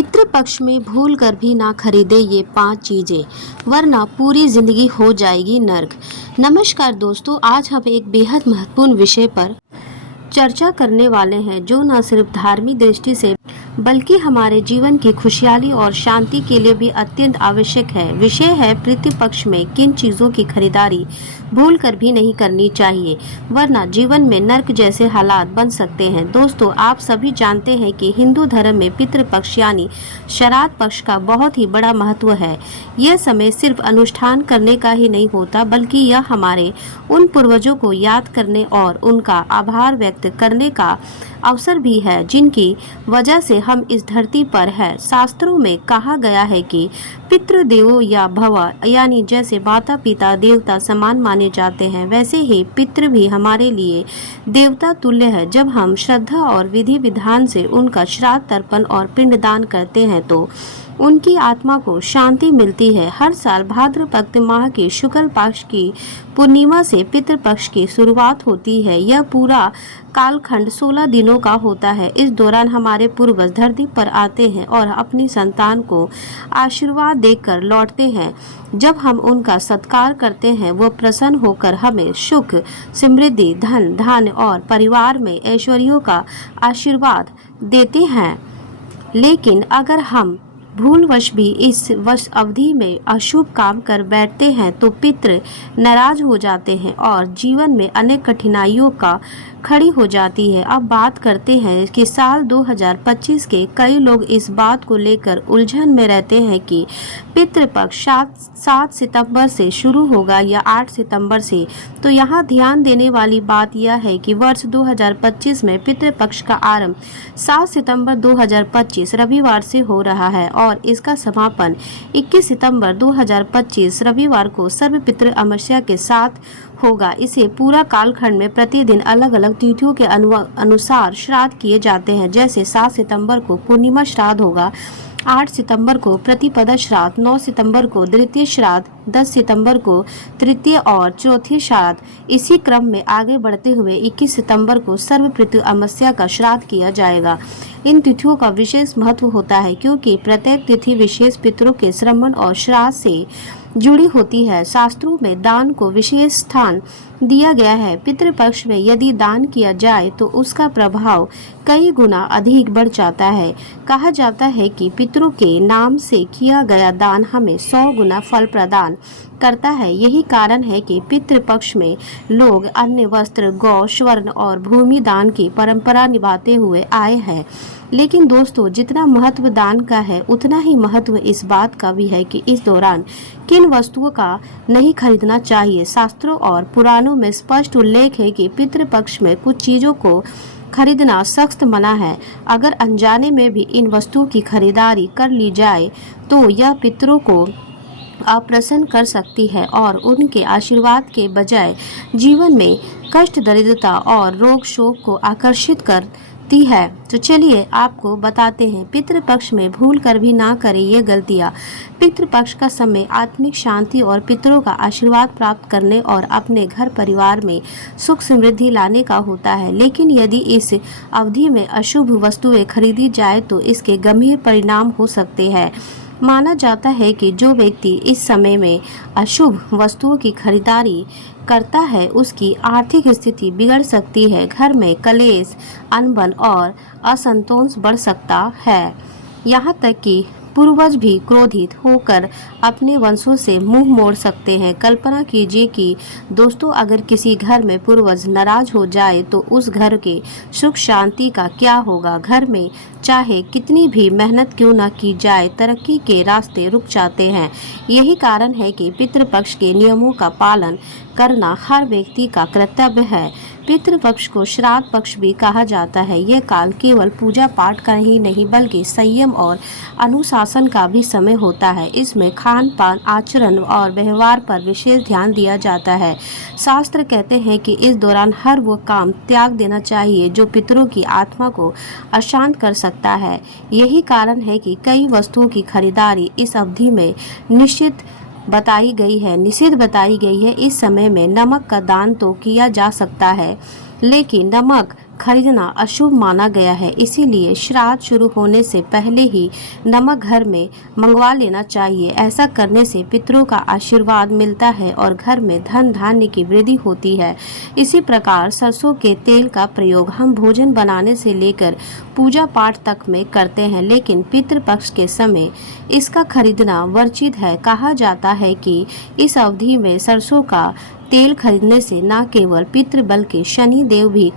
पितृपक्ष में भूल कर भी ना खरीदे ये 5 चीजें, वरना पूरी जिंदगी हो जाएगी नर्क। नमस्कार दोस्तों, आज हम एक बेहद महत्वपूर्ण विषय पर चर्चा करने वाले हैं जो न सिर्फ धार्मिक दृष्टि से बल्कि हमारे जीवन की खुशहाली और शांति के लिए भी अत्यंत आवश्यक है। विषय है पितृपक्ष में किन चीज़ों की खरीदारी भूल कर भी नहीं करनी चाहिए, वरना जीवन में नर्क जैसे हालात बन सकते हैं। दोस्तों, आप सभी जानते हैं कि हिंदू धर्म में पितृपक्ष यानी श्राद्ध पक्ष का बहुत ही बड़ा महत्व है। यह समय सिर्फ अनुष्ठान करने का ही नहीं होता, बल्कि यह हमारे उन पूर्वजों को याद करने और उनका आभार व्यक्त करने का अवसर भी है जिनकी वजह से हम इस धरती पर हैं। शास्त्रों में कहा गया है कि पितृदेवो या भव, यानी जैसे माता पिता देवता समान माने जाते हैं, वैसे ही पितृ भी हमारे लिए देवता तुल्य है। जब हम श्रद्धा और विधि विधान से उनका श्राद्ध तर्पण और पिंडदान करते हैं तो उनकी आत्मा को शांति मिलती है। हर साल भाद्रपद माह के शुक्ल पक्ष की पूर्णिमा से पितृपक्ष की शुरुआत होती है। यह पूरा कालखंड 16 दिनों का होता है। इस दौरान हमारे पूर्वज धरती पर आते हैं और अपनी संतान को आशीर्वाद देकर लौटते हैं। जब हम उनका सत्कार करते हैं, वो प्रसन्न होकर हमें सुख, समृद्धि, धन धान्य और परिवार में ऐश्वर्यों का आशीर्वाद देते हैं। लेकिन अगर हम भूलवश भी इस वर्ष अवधि में अशुभ काम कर बैठते हैं तो पितृ नाराज हो जाते हैं और जीवन में अनेक कठिनाइयों का खड़ी हो जाती है। अब बात करते हैं कि साल 2025 के कई लोग इस बात को लेकर उलझन में रहते हैं कि पितृपक्ष 7 सितंबर से शुरू होगा या 8 सितंबर से। तो यहाँ ध्यान देने वाली बात यह है कि वर्ष 2025 में पितृपक्ष का आरंभ 7 सितंबर 2025 रविवार से हो रहा है और इसका समापन 21 सितंबर 2025 रविवार को सर्वपितृ अमावस्या के साथ होगा। इसे पूरा कालखंड में प्रतिदिन अलग अलग तिथियों के अनुसार श्राद्ध किए जाते हैं। जैसे 7 सितंबर को पूर्णिमा श्राद्ध होगा, 8 सितंबर को प्रतिपदा श्राद्ध, 9 सितंबर को द्वितीय श्राद्ध, 10 सितंबर को तृतीय और चौथी श्राद्ध। इसी क्रम में आगे बढ़ते हुए 21 सितंबर को सर्वपितृ अमावस्या का श्राद्ध किया जाएगा। इन तिथियों का विशेष महत्व होता है क्योंकि प्रत्येक तिथि विशेष पितरों के श्रमण और श्राद्ध से जुड़ी होती है। शास्त्रों में दान को विशेष स्थान दिया गया है। पितृपक्ष में यदि दान किया जाए तो उसका प्रभाव कई गुना अधिक बढ़ जाता है। कहा जाता है कि पितरों के नाम से किया गया दान हमें 100 गुना फल प्रदान करता है। यही कारण है कि पितृपक्ष में लोग अन्न, वस्त्र, गौ, स्वर्ण और भूमि दान की परंपरा निभाते हुए आए हैं। लेकिन दोस्तों, जितना महत्व दान का है उतना ही महत्व इस बात का भी है कि इस दौरान किन वस्तुओं का नहीं खरीदना चाहिए। शास्त्रों और पुराणों में स्पष्ट उल्लेख है कि पितृपक्ष में कुछ चीजों को खरीदना सख्त मना है। अगर अनजाने में भी इन वस्तुओं की खरीदारी कर ली जाए तो यह पितरों को अप्रसन्न कर सकती है और उनके आशीर्वाद के बजाय जीवन में कष्ट, दरिद्रता और रोग शोक को आकर्षित करती है। तो चलिए आपको बताते हैं पितृपक्ष में भूल कर भी ना करें ये गलतियाँ। पितृपक्ष का समय आत्मिक शांति और पितरों का आशीर्वाद प्राप्त करने और अपने घर परिवार में सुख समृद्धि लाने का होता है। लेकिन यदि इस अवधि में अशुभ वस्तुएं खरीदी जाए तो इसके गंभीर परिणाम हो सकते हैं। माना जाता है कि जो व्यक्ति इस समय में अशुभ वस्तुओं की खरीदारी करता है उसकी आर्थिक स्थिति बिगड़ सकती है, घर में कलेश, अनबन और असंतोष बढ़ सकता है। यहाँ तक कि पूर्वज भी क्रोधित होकर अपने वंशों से मुंह मोड़ सकते हैं। कल्पना कीजिए कि दोस्तों, अगर किसी घर में पूर्वज नाराज हो जाए तो उस घर के सुख शांति का क्या होगा। घर में चाहे कितनी भी मेहनत क्यों ना की जाए, तरक्की के रास्ते रुक जाते हैं। यही कारण है कि पितृपक्ष के नियमों का पालन करना हर व्यक्ति का कर्तव्य है। पितृपक्ष को श्राद्ध पक्ष भी कहा जाता है। यह काल केवल पूजा पाठ का ही नहीं बल्कि संयम और अनुशासन का भी समय होता है। इसमें खान पान, आचरण और व्यवहार पर विशेष ध्यान दिया जाता है। शास्त्र कहते हैं कि इस दौरान हर वो काम त्याग देना चाहिए जो पितरों की आत्मा को अशांत कर सकता है। यही कारण है कि कई वस्तुओं की खरीदारी इस अवधि में निश्चित बताई गई है, निषिद्ध बताई गई है। इस समय में नमक का दान तो किया जा सकता है, लेकिन नमक खरीदना अशुभ माना गया है। इसीलिए श्राद्ध शुरू होने से पहले ही नमक घर में मंगवा लेना चाहिए। ऐसा करने से पितरों का आशीर्वाद मिलता है और घर में धन धान्य की वृद्धि होती है। इसी प्रकार सरसों के तेल का प्रयोग हम भोजन बनाने से लेकर पूजा पाठ तक में करते हैं, लेकिन पितृपक्ष के समय इसका खरीदना वर्जित है। कहा जाता है कि इस अवधि में सरसों का तेल खरीदने से न केवल पितृ बल्कि शनि देव भी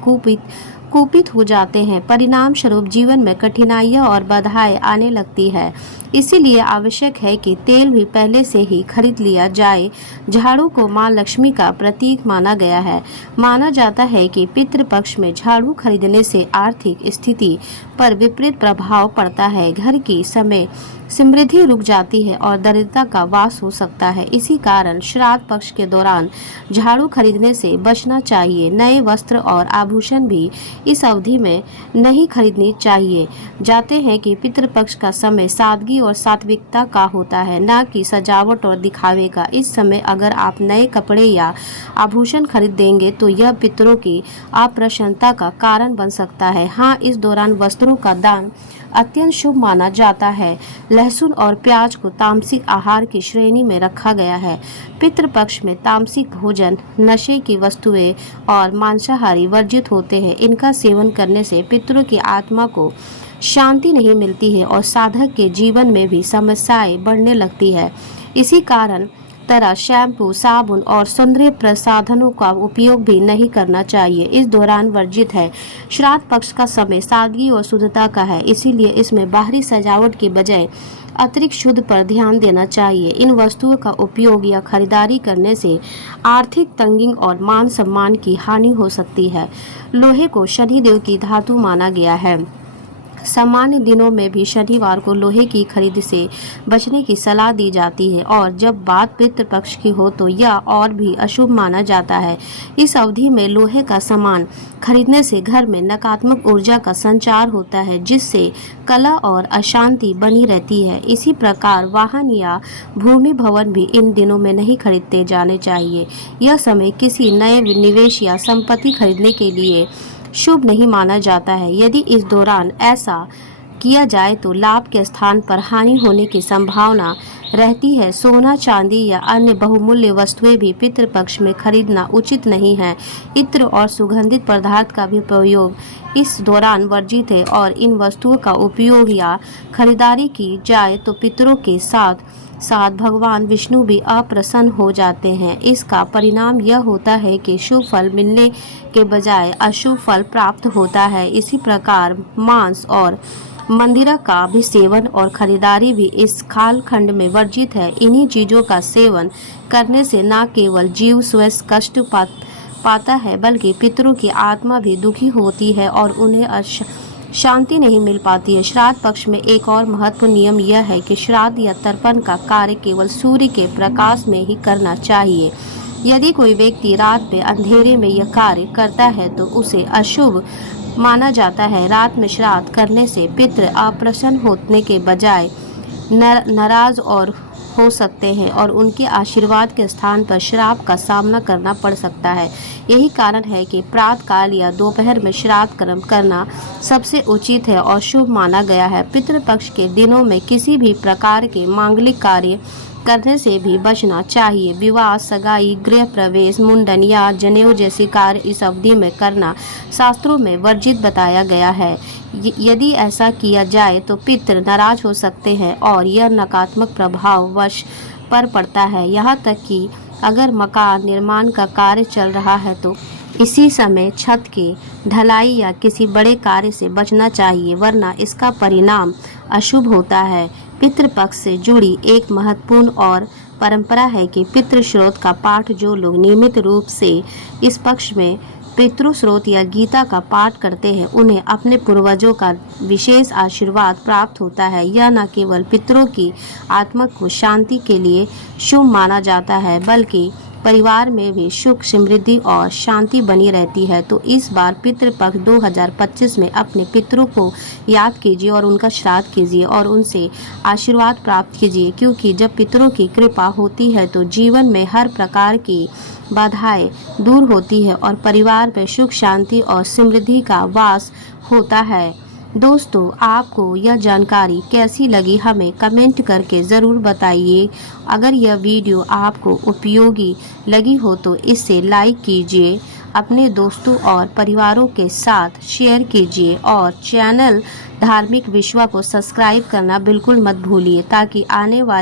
कुपित हो जाते हैं। परिणाम स्वरूप जीवन में कठिनाइयां और बाधाएं आने लगती है। इसीलिए आवश्यक है कि तेल भी पहले से ही खरीद लिया जाए। झाड़ू को मां लक्ष्मी का प्रतीक माना गया है। माना जाता है कि पितृपक्ष में झाड़ू खरीदने से आर्थिक स्थिति पर विपरीत प्रभाव पड़ता है। घर की समय समृद्धि रुक जाती है और दरिद्रता का वास हो सकता है। इसी कारण श्राद्ध पक्ष के दौरान झाड़ू खरीदने से बचना चाहिए। नए वस्त्र और आभूषण भी इस अवधि में नहीं खरीदनी चाहिए। जाते हैं कि पितृपक्ष का समय सादगी और सात्विकता का होता है, न कि सजावट और दिखावे का। इस समय अगर आप नए कपड़े या आभूषण खरीद देंगे तो यह पितरों की अप्रसन्नता का कारण बन सकता है। हाँ, इस दौरान वस्त्रों का दान अत्यंत शुभ माना जाता है। लहसुन और प्याज को तामसिक आहार की श्रेणी में रखा गया है। पितृपक्ष में तामसिक भोजन, नशे की वस्तुएं और मांसाहारी वर्जित होते हैं। इनका सेवन करने से पितरों की आत्मा को शांति नहीं मिलती है और साधक के जीवन में भी समस्याएं बढ़ने लगती है। इसी कारण तरह शैम्पू, साबुन और सौंदर्य प्रसाधनों का उपयोग भी नहीं करना चाहिए। इस दौरान वर्जित है। श्राद्ध पक्ष का समय सादगी और शुद्धता का है, इसीलिए इसमें बाहरी सजावट के बजाय अतिरिक्त शुद्ध पर ध्यान देना चाहिए। इन वस्तुओं का उपयोग या खरीदारी करने से आर्थिक तंगी और मान सम्मान की हानि हो सकती है। लोहे को शनिदेव की धातु माना गया है। सामान्य दिनों में भी शनिवार को लोहे की खरीद से बचने की सलाह दी जाती है और जब बात पितृपक्ष की हो तो यह और भी अशुभ माना जाता है। इस अवधि में लोहे का सामान खरीदने से घर में नकारात्मक ऊर्जा का संचार होता है, जिससे कलह और अशांति बनी रहती है। इसी प्रकार वाहन या भूमि भवन भी इन दिनों में नहीं खरीदते जाने चाहिए। यह समय किसी नए निवेश या संपत्ति खरीदने के लिए शुभ नहीं माना जाता है। यदि इस दौरान ऐसा किया जाए तो लाभ के स्थान पर हानि होने की संभावना रहती है। सोना, चांदी या अन्य बहुमूल्य वस्तुएं भी पितृपक्ष में खरीदना उचित नहीं है। इत्र और सुगंधित पदार्थ का भी प्रयोग इस दौरान वर्जित है और इन वस्तुओं का उपयोग या खरीदारी की जाए तो पितरों के साथ साथ भगवान विष्णु भी अप्रसन्न हो जाते हैं। इसका परिणाम यह होता है कि शुभ फल मिलने के बजाय अशुभ फल प्राप्त होता है। इसी प्रकार मांस और मंदिरा का भी सेवन और खरीदारी भी इस कालखंड में वर्जित है। इन्हीं चीज़ों का सेवन करने से न केवल जीव स्वयं कष्ट पाता है बल्कि पितरों की आत्मा भी दुखी होती है और उन्हें शांति नहीं मिल पाती है। श्राद्ध पक्ष में एक और महत्वपूर्ण नियम यह है कि श्राद्ध या तर्पण का कार्य केवल सूर्य के प्रकाश में ही करना चाहिए। यदि कोई व्यक्ति रात में अंधेरे में यह कार्य करता है तो उसे अशुभ माना जाता है। रात में श्राद्ध करने से पितृ अप्रसन्न होने के बजाय नाराज और हो सकते हैं और उनके आशीर्वाद के स्थान पर श्राप का सामना करना पड़ सकता है। यही कारण है कि प्रातः काल या दोपहर में श्राद्ध कर्म करना सबसे उचित है और शुभ माना गया है। पितृपक्ष के दिनों में किसी भी प्रकार के मांगलिक कार्य करने से भी बचना चाहिए। विवाह, सगाई, गृह प्रवेश, मुंडन या जनेऊ जैसे कार्य इस अवधि में करना शास्त्रों में वर्जित बताया गया है। यदि ऐसा किया जाए तो पितृ नाराज हो सकते हैं और यह नकारात्मक प्रभाव वश पर पड़ता है। यहाँ तक कि अगर मकान निर्माण का कार्य चल रहा है तो इसी समय छत की ढलाई या किसी बड़े कार्य से बचना चाहिए, वरना इसका परिणाम अशुभ होता है। पितृपक्ष से जुड़ी एक महत्वपूर्ण और परंपरा है कि पितृश्रोत का पाठ जो लोग नियमित रूप से इस पक्ष में पितृश्रोत या गीता का पाठ करते हैं उन्हें अपने पूर्वजों का विशेष आशीर्वाद प्राप्त होता है। यह न केवल पितरों की आत्मा को शांति के लिए शुभ माना जाता है बल्कि परिवार में भी सुख समृद्धि और शांति बनी रहती है। तो इस बार पितृपक्ष 2025 में अपने पितरों को याद कीजिए और उनका श्राद्ध कीजिए और उनसे आशीर्वाद प्राप्त कीजिए, क्योंकि जब पितरों की कृपा होती है तो जीवन में हर प्रकार की बाधाएं दूर होती है और परिवार में सुख शांति और समृद्धि का वास होता है। दोस्तों, आपको यह जानकारी कैसी लगी हमें कमेंट करके ज़रूर बताइए। अगर यह वीडियो आपको उपयोगी लगी हो तो इसे लाइक कीजिए, अपने दोस्तों और परिवारों के साथ शेयर कीजिए और चैनल धार्मिक विश्वा को सब्सक्राइब करना बिल्कुल मत भूलिए, ताकि आने वाले